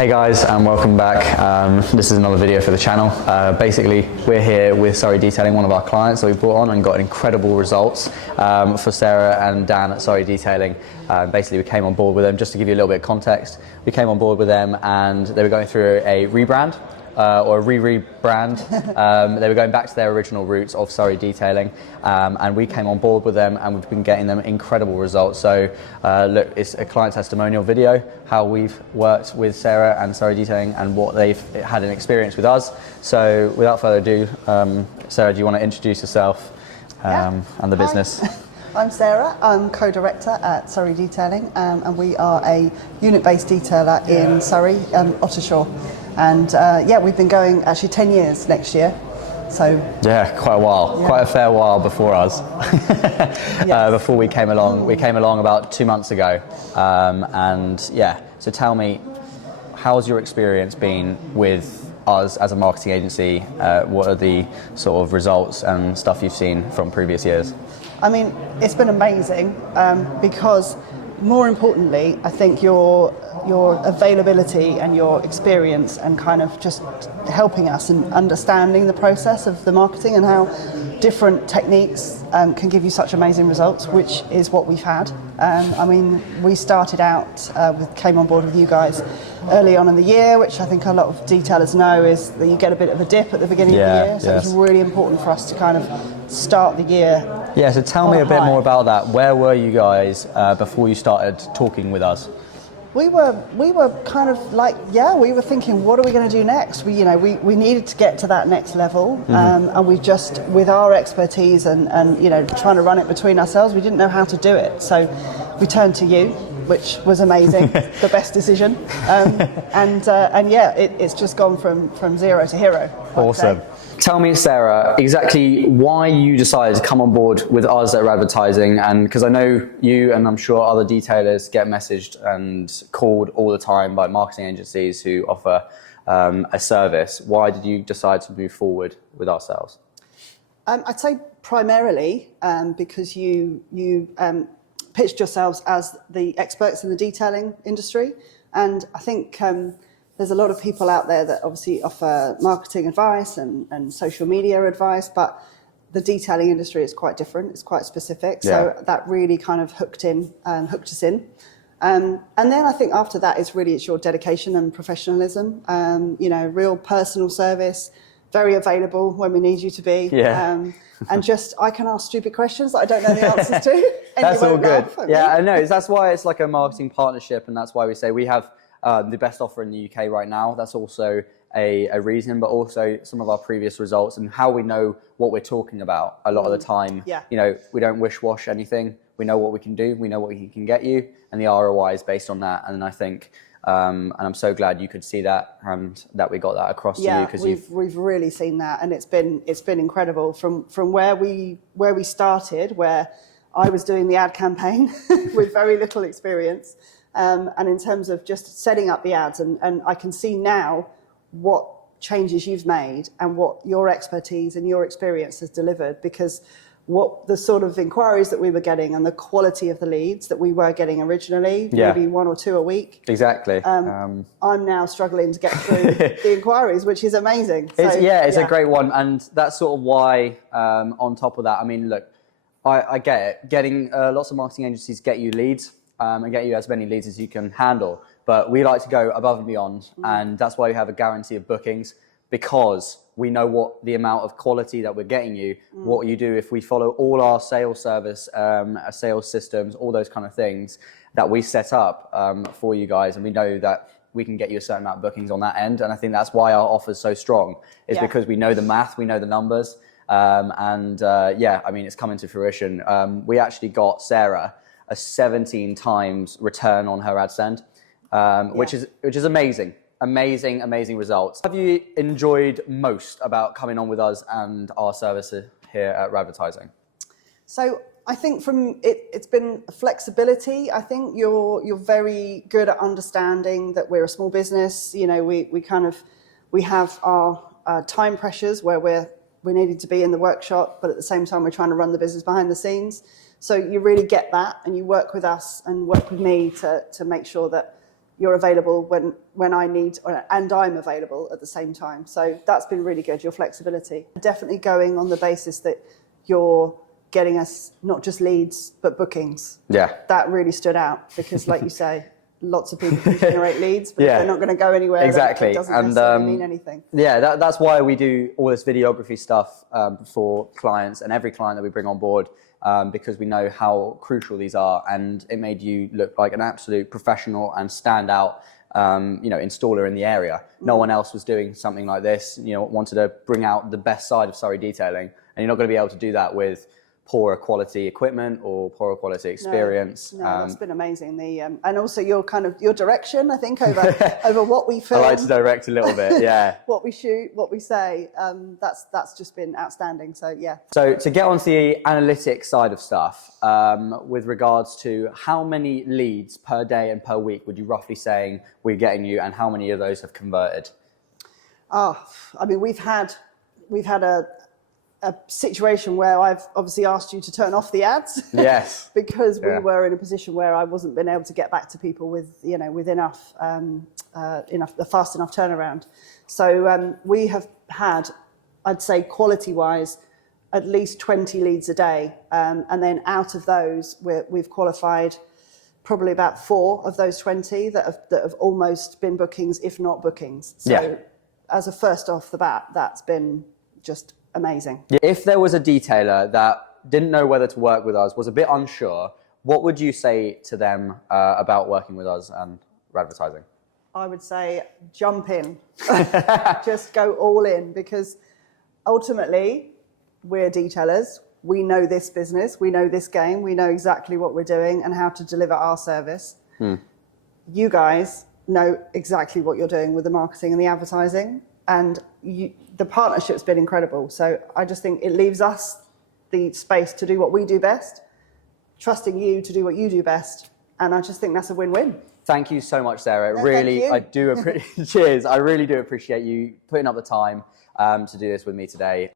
Hey guys, and welcome back. This is another video for the channel. Basically, we're here with Surrey Detailing, one of our clients that we brought on and got incredible results for Sarah and Dan at Surrey Detailing. Basically, we came on board with them, just to give you a little bit of context. We came on board with them and they were going through a rebrand. Or a rebrand. They were going back to their original roots of Surrey Detailing, and we came on board with them and we've been getting them incredible results. So look, it's a client testimonial video, how we've worked with Sarah and Surrey Detailing and what they've had an experience with us. So without further ado, Sarah, do you want to introduce yourself and the business? I'm Sarah, I'm co-director at Surrey Detailing, and we are a unit-based detailer in Surrey, Ottershaw. And yeah, we've been going actually 10 years next year. So yeah, quite a while, quite a fair while before us. Yes. Before we came along. We came along about 2 months ago. And yeah, so tell me, how's your experience been with us as a marketing agency? What are the sort of results and stuff you've seen from previous years? I mean, it's been amazing because more importantly, I think your availability and your experience and kind of just helping us and understanding the process of the marketing and how different techniques can give you such amazing results, which is what we've had. I mean, we started out, came on board with you guys early on in the year, which I think a lot of detailers know is that you get a bit of a dip at the beginning of the year. So it's really important for us to kind of start the year. Yeah, so tell me a bit more about that. Where were you guys before you started talking with us? We were kind of like, we were thinking, what are we going to do next? We needed to get to that next level, and we just, with our expertise and trying to run it between ourselves, we didn't know how to do it. So we turned to you, which was amazing, the best decision. And yeah, it's just gone from zero to hero. Awesome. Tell me, Sarah, exactly why you decided to come on board with us at Radvertising, and because I know you and I'm sure other detailers get messaged and called all the time by marketing agencies who offer a service. Why did you decide to move forward with ourselves? I'd say primarily because you pitched yourselves as the experts in the detailing industry, and I think there's a lot of people out there that obviously offer marketing advice and social media advice, but the detailing industry is quite different. It's quite specific. So that really kind of hooked us in. And then I think after that, it's your dedication and professionalism, real personal service, very available when we need you to be. And just, I can ask stupid questions that I don't know the answers to. That's all good. I know. That's why it's like a marketing partnership, and that's why we say we have the best offer in the UK right now. That's also a reason, but also some of our previous results and how we know what we're talking about a lot of the time. We don't wish-wash anything. We know what we can do. We know what we can get you, and the ROI is based on that. And I think, and I'm so glad you could see that and that we got that across to you, because we've really seen that, and it's been incredible from where we started, where I was doing the ad campaign with very little experience. And in terms of just setting up the ads, and I can see now what changes you've made and what your expertise and your experience has delivered, because what the sort of inquiries that we were getting and the quality of the leads that we were getting originally, maybe 1 or 2 a week. Exactly. I'm now struggling to get through the inquiries, which is amazing. It's a great one. And that's sort of why, on top of that, I mean, look, I get it. Getting lots of marketing agencies get you leads. And get you as many leads as you can handle. But we like to go above and beyond, and that's why we have a guarantee of bookings, because we know what the amount of quality that we're getting you, what you do if we follow all our sales service, sales systems, all those kind of things that we set up for you guys, and we know that we can get you a certain amount of bookings on that end. And I think that's why our offer's so strong, is because we know the math, we know the numbers, I mean, it's coming to fruition. We actually got Sarah a 17 times return on her ad spend, which is amazing. Amazing results. What have you enjoyed most about coming on with us and our service here at Radvertising? So I think it's been flexibility. I think you're very good at understanding that we're a small business. We have our time pressures where we needed to be in the workshop, but at the same time we're trying to run the business behind the scenes. So you really get that, and you work with us and work with me to make sure that you're available when I need, and I'm available at the same time. So that's been really good, your flexibility. Definitely going on the basis that you're getting us not just leads, but bookings. Yeah. That really stood out because, like you say, lots of people can generate leads, but Yeah. if they're not going to go anywhere, Exactly. It doesn't necessarily mean anything. Yeah, that's why we do all this videography stuff for clients and every client that we bring on board, because we know how crucial these are, and it made you look like an absolute professional and stand out, installer in the area. No one else was doing something like this, wanted to bring out the best side of Surrey Detailing, and you're not going to be able to do that with poorer quality equipment or poorer quality experience. No, that's been amazing. And also your direction, I think, over what we film. I like to direct a little bit, yeah. What we shoot, what we say, that's just been outstanding. So yeah. So to get onto the analytics side of stuff, with regards to how many leads per day and per week would you roughly saying we're getting you, and how many of those have converted? I mean, we've had a situation where I've obviously asked you to turn off the ads. Yes. Because we were in a position where I wasn't been able to get back to people with enough a fast enough turnaround. So we have had, I'd say quality-wise, at least 20 leads a day, and then out of those we've qualified probably about 4 of those 20 that have almost been bookings, if not bookings. So as a first off the bat, that's been just amazing. If there was a detailer that didn't know whether to work with us, was a bit unsure, what would you say to them about working with us and Radvertising? I would say jump in. Just go all in, because ultimately we're detailers. We know this business, we know this game, we know exactly what we're doing and how to deliver our service. You guys know exactly what you're doing with the marketing and the advertising, and the partnership's been incredible. So I just think it leaves us the space to do what we do best, trusting you to do what you do best, and I just think that's a win-win. Thank you so much, Sarah. No, really, thank you. cheers. I really do appreciate you putting up the time to do this with me today.